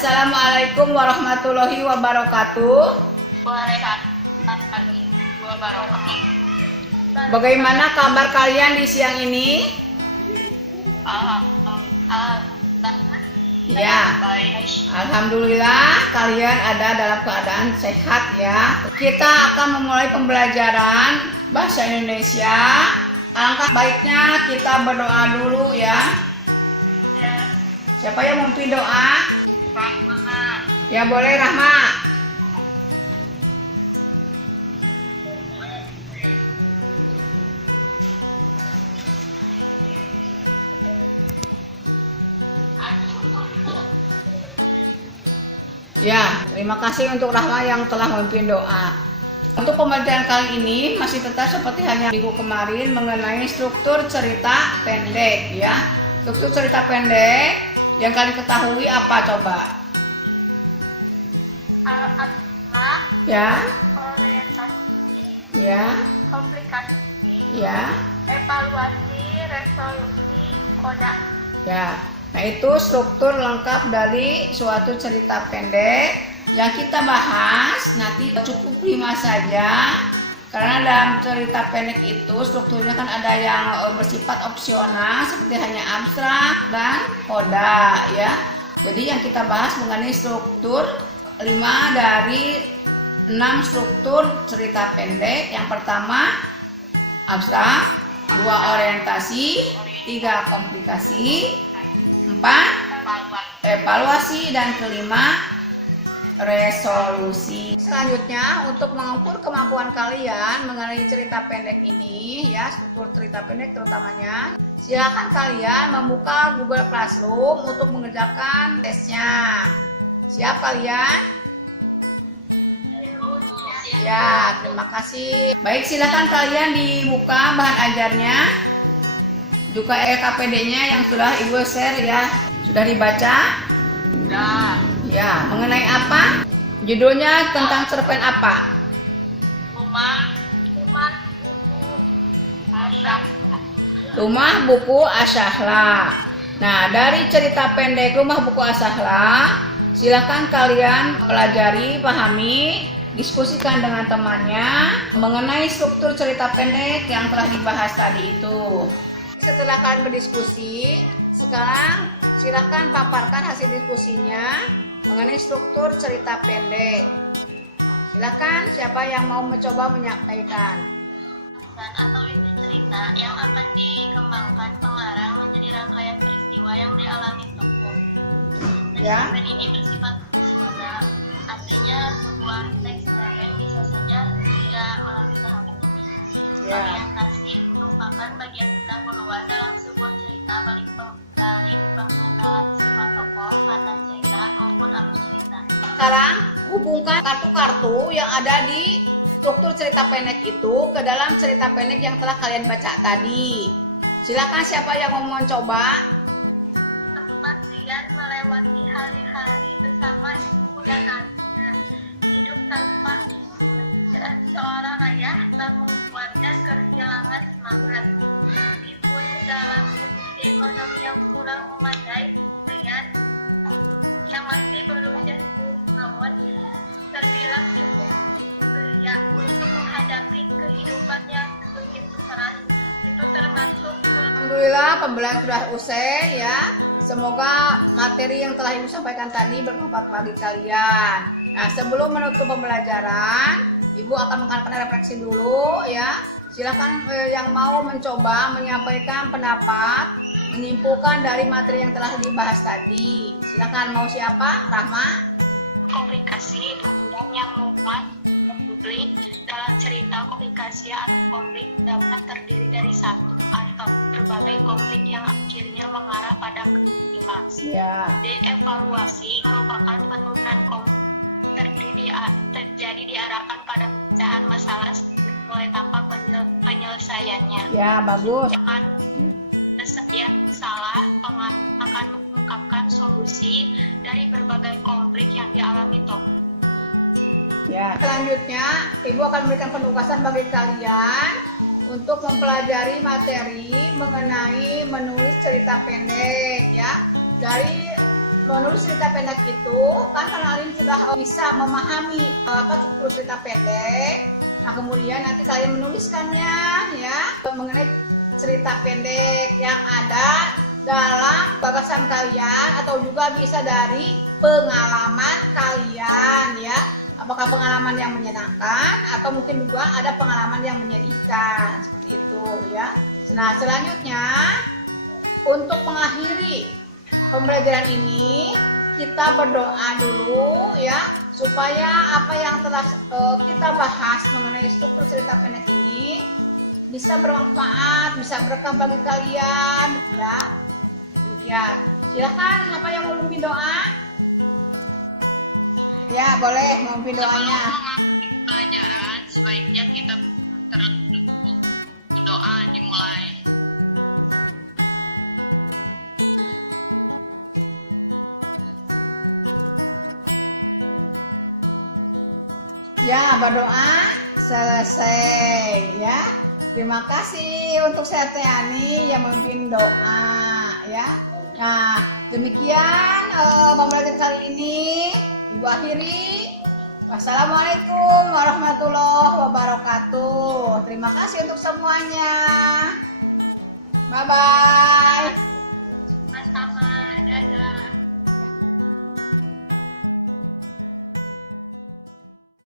Assalamualaikum warahmatullahi wabarakatuh. Bagaimana kabar kalian di siang ini? Ya, alhamdulillah kalian ada dalam keadaan sehat ya. Kita akan memulai pembelajaran bahasa Indonesia. Alangkah baiknya kita berdoa dulu ya. Siapa yang mau doa? Ya boleh, Rahma. Ya, terima kasih untuk Rahma yang telah memimpin doa. Untuk pembelajaran kali ini masih tetap seperti hanya minggu kemarin mengenai struktur cerita pendek ya. Struktur cerita pendek yang kalian ketahui apa coba? Ya. Orientasi. Ya. Komplikasi. Ya. Evaluasi, resolusi, koda. Ya. Nah, itu struktur lengkap dari suatu cerita pendek yang kita bahas nanti cukup 5 saja. Karena dalam cerita pendek itu strukturnya kan ada yang bersifat opsional seperti hanya abstrak dan koda ya. Jadi yang kita bahas mengenai struktur 5 dari 6 struktur cerita pendek. Yang pertama abstrak, 2 orientasi, 3 komplikasi, 4 evaluasi, dan kelima resolusi. Selanjutnya untuk mengukur kemampuan kalian mengenai cerita pendek ini ya, struktur cerita pendek terutamanya, silakan kalian membuka Google Classroom untuk mengerjakan tesnya. Siap kalian? Ya, terima kasih. Baik, silakan kalian dibuka bahan ajarnya, juga LKPD-nya yang sudah Ibu share ya. Sudah dibaca? Sudah. Ya, mengenai apa? Judulnya tentang cerpen apa? Rumah Buku Asyahla. Nah, dari cerita pendek Rumah Buku Asyahla, silakan kalian pelajari, pahami, diskusikan dengan temannya mengenai struktur cerita pendek yang telah dibahas tadi itu. Setelah kalian berdiskusi, sekarang silakan paparkan hasil diskusinya mengenai struktur cerita pendek. Silakan, siapa yang mau mencoba menyampaikan? Atau inti cerita yang akan dikembangkan pengarang menjadi rangkaian peristiwa yang dialami tokoh. Ya. Cerpen ini bersifat personal, artinya sebuah teks cerpen bisa saja tidak melalui tahapan ini. Ya. Orientasi merupakan bagian tentang luas dalam sebuah cerita balik pengenalan sifat tokoh, kata cerita maupun alur cerita. Sekarang hubungkan kartu-kartu yang ada di struktur cerita pendek itu ke dalam cerita pendek yang telah kalian baca tadi. Silakan, siapa yang mau mencoba? Kalian melewati hari-hari bersama ibu dan anaknya. Hidup tanpa seorang ayah tak membuatnya kehilangan semangat. Meskipun dalam kondisi ekonomi yang kurang memadai, Rian yang masih berusia 10 tahun terbilang cukup belia untuk menghadapi kehidupan yang begitu keras. Itu termasuk Alhamdulillah pembelajaran sudah usai ya. Semoga materi yang telah Ibu sampaikan tadi bermanfaat bagi kalian. Nah, sebelum menutup pembelajaran, Ibu akan mengadakan refleksi dulu ya. Silakan yang mau mencoba menyampaikan pendapat, menyimpulkan dari materi yang telah dibahas tadi. Silakan, mau siapa? Rahma? komplikasi kemudian yang memuat publik. Dalam cerita komplikasi atau konflik dapat terdiri dari satu atau berbagai konflik yang akhirnya mengarah pada klimaks. Ya. Deevaluasi merupakan penurunan konflik terjadi diarahkan pada pecahan masalah mulai tanpa penyelesaiannya. Ya, bagus. Yang salah akan mengungkapkan solusi dari berbagai konflik yang dialami tokoh. Ya, selanjutnya Ibu akan memberikan penugasan bagi kalian untuk mempelajari materi mengenai menulis cerita pendek ya. Dari menulis cerita pendek itu kan karena kalian sudah bisa memahami apa struktur cerita pendek. Nah kemudian nanti kalian menuliskannya ya mengenai cerita pendek yang ada dalam gagasan kalian atau juga bisa dari pengalaman kalian ya. Apakah pengalaman yang menyenangkan atau mungkin juga ada pengalaman yang menyedihkan seperti itu ya. Nah selanjutnya untuk mengakhiri pembelajaran ini kita berdoa dulu ya supaya apa yang telah kita bahas mengenai struktur cerita pendek ini bisa bermanfaat, bisa berkah bagi kalian ya. Demikian. Silakan siapa yang mau memimpin doa? Ya, boleh memimpin doanya. Sebelum pelajaran sebaiknya kita terlebih dahulu doa dimulai. Ya, berdoa selesai ya. Terima kasih untuk Seteani yang memimpin doa ya. Nah, demikian pembelajaran kali ini Ibu akhiri. Wassalamualaikum warahmatullahi wabarakatuh. Terima kasih untuk semuanya. Bye bye.